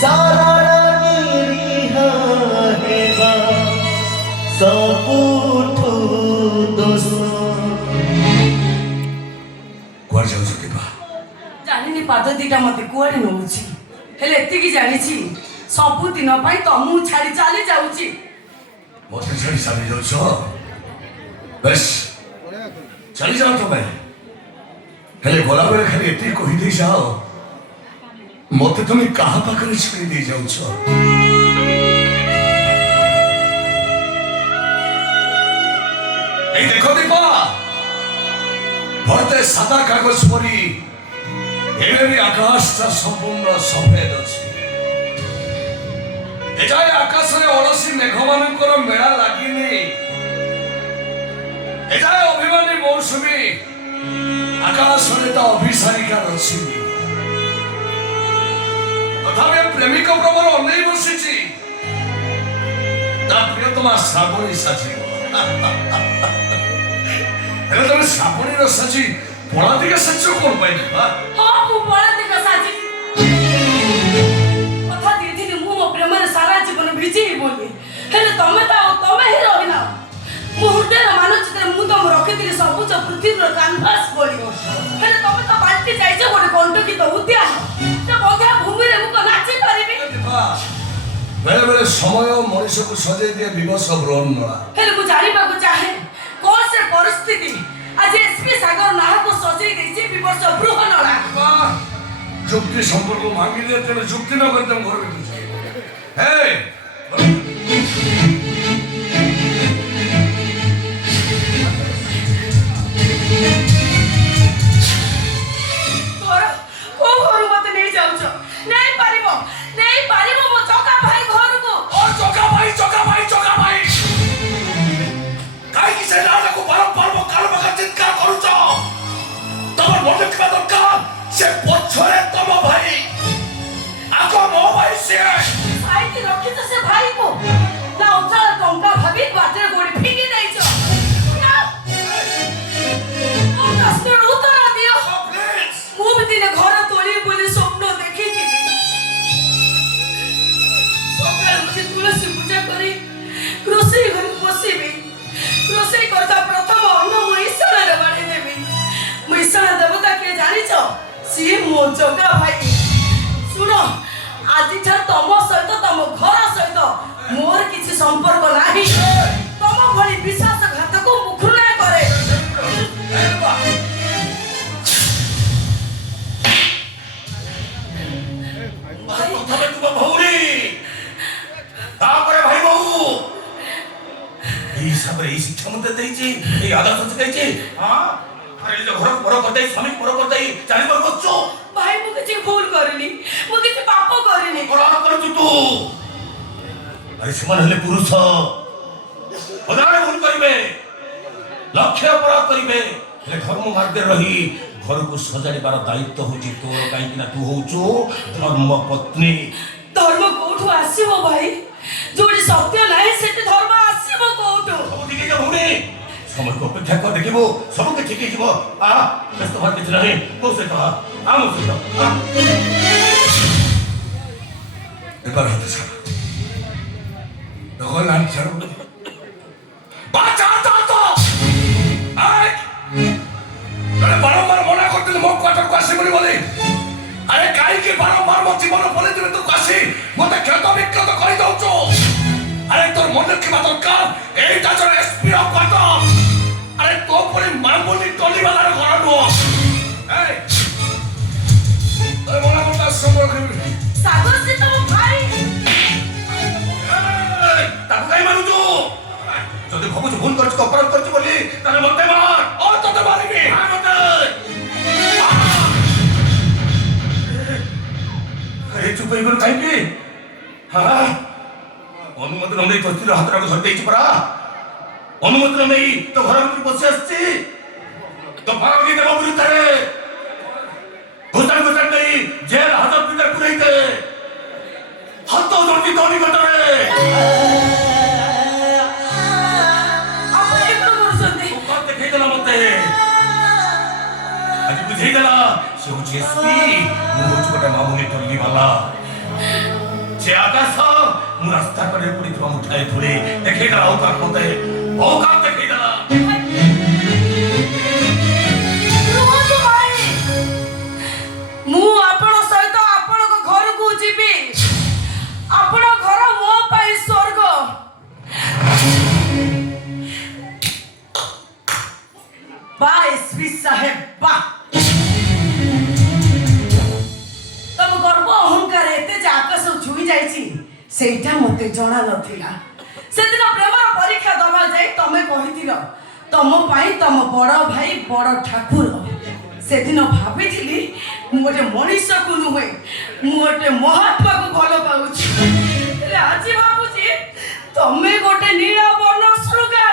सारा निरीहा हेबा सबुठु दोष कुआर जाउछ दिपा जानिनी पाद दीटा मते कुआडे नउछि हेले एतिकी जानिछि सबु दिन पई तमु छाडी चाली जाउछि मते छाडी चली जाउछ बस चली जाओ तुम्हें हेले गला बेले खाली एति कहि दे जाओ मते तुम कहा पाखरे छाडी दे जाउछ ए देखो दीपा भरते सादा कागज परी एने आकाश ता संपूर्ण सफेद अछि एजाय आकाश रे ओलसी मेघ मानकर मेला लागिनी एजाय अभिमानी मौसुमी आकाश रे ता अभिसारिका रचिनी तथापि प्रेमिक प्रबल अनेई बसिछि ता प्रियतमा श्रावणी साची हेले तुम श्रावणी रो साची पळादिका सच्चो कोन पाइले हां मु पळादिका साची कथा दिदिनी मु मो प्रेम रे सारा जीवन भिजी बोली हेले तमे ही रहिना मु हुटे मानचित्र मु तम रखितिली सबुज पृथ्वीर कैनवास बोली हेले तमे तो बाल्टी जाइछो गोटे कंटकी तो उद्या त बग्या भूमि रे मु नाची परिबी बेले बेले समय मनुष्य को सजे दिए विवश ब्रह्म नला हेले मु जानिबा को चाहे कोन से परिस्थिति आज एसपी सागर नाह को सजे देछि विवश ब्रह्म नला जुक्ति संपर्क मांगी दे तेरे जुक्ति न करते घर में हे को घर मते नहीं जाउछ नहीं पारिबो मो चोका भाई घर को ओ चोका भाई काई की से लाला को बारंबार वो काल बका चित्कार करूछ तमर मन के दरकार से पछरे तम भाई आको मो भाई से भाई की रखी तो से भाई को ना उठा टंका भाभी बाटे गोड़ी फिंगी देइछ ना ओ प्रश्न उत्तर दियो मु भी दिने घर तोली बोली स्वप्न देखिथिली सकाळ मुझे तुलसी पूजा करी कृषि घर बसिबी कृषि करता प्रथम अन्न मु ईश्वर रे बाड़ी देबी मु ईश्वर देवता के जानिछ सी मो जगा भाई सुनो आज तम सहित तम घर सहित मोर किसी संपर्क नाही तम भली विश्वासघात को मुखुना करे भाई तबे तुम भौरी तापरे भाई बहु এই সবরে এই শিক্ষা মতে দেইছি এই আদর্শ দেইছি हां अरे जो घर पर करते स्वामी पर करते चाली पर करछो भाई मु किसी भूल करनी मु किसी पाप करनी कौन करछु तू अरे समान हले पुरुष हजारे भूल करिवे लक्ष्य अपराध करिवे हेले धर्म मार्ग रही घर को सजाड़ी बार दायित्व होची तोर काई कि ना तू होचो धर्म पत्नी धर्म कोठु आसीबो भाई जोडी सत्य नाही सेते धर्म आसीबो कोठु सब ठीक है भौणी समय को अपेक्षा कर देखिबो सब के ठीक हिबो आ व्यस्त भार किछ नाही तो से कहा आ मो से आ एबार हाथ छाड़ दगल आन छाड़ बाचा तो आय तने बारंबार मना करते मो क्वार्टर को आसी बोली अरे काई के बारंबार मो जीवन बोले दिबे तो कासी मते खेत विक्रत करि दउचो अरे तोर मन के बात दरकार एटा जन एसपी रो क्वार्टर अरे तो परी मांगोली टोली वाला रे घर नो ए अरे मना करता संपर्क सागर से तो भाई ताको काई मारू तू जदि भबु भूल करछ अपराध करछ बोली तने मते मार और तते मारिबी हां मते अरे चुप ही कर काई की हां अनुमति नई तो स्थिर हाथ धर देइछ परा अनुमति नई तो घर भीतर बसी आछी तो भागी देव विरुद्ध रे घुसन नहीं जेल हाजत भीतर पुरई दे हाथ जोड़ी तो नहीं कटरे आप एक करसते को देखै देला मते आज बुझै देला से हो एसपी मु हो गोटे मामूली टल्ली वाला से आकाश मु रास्ता करे पड़ी तुम उठाई थोड़े देखे ना औकात मते औकात देखे ना ରୁହନ୍ତୁ ଭାଇ ମୁଁ ଆପଣ ସହିତ ଆପଣଙ୍କ ଘରକୁ ଯିବି ଆପଣ ଘର ମୋ ପାଇଁ ସ୍ୱର୍ଗ ବା ଏସ୍ପି ସାହେବ ବା ତମ ଗର୍ବ ଅହଙ୍କାର ଏତେ ଯେ ଆକାଶ ଛୁଇଁ ଯାଇଛି ସେଇଟା ମୋତେ ଜଣା ନଥିଲା ସେଦିନ ପ୍ରେମର ପରୀକ୍ଷା ଦବା ଯାଇ ତମେ କହିଥିଲ ତମ ପାଇଁ ତମ ବଡ଼ ଭାଇ ବଡ଼ ଠାକୁର ସେଦିନ ଭାବିଥିଲି ମୁଁ ଗୋଟେ ମଣିଷକୁ ନୁହେଁ ମୁଁ ଗୋଟେ ମହାତ୍ମାକୁ ଭଲ ପାଉଛି ହେଲେ ଆଜି ଭାବୁଛି ତମେ ଗୋଟେ ନୀଳବର୍ଣ୍ଣ ଶୃଗା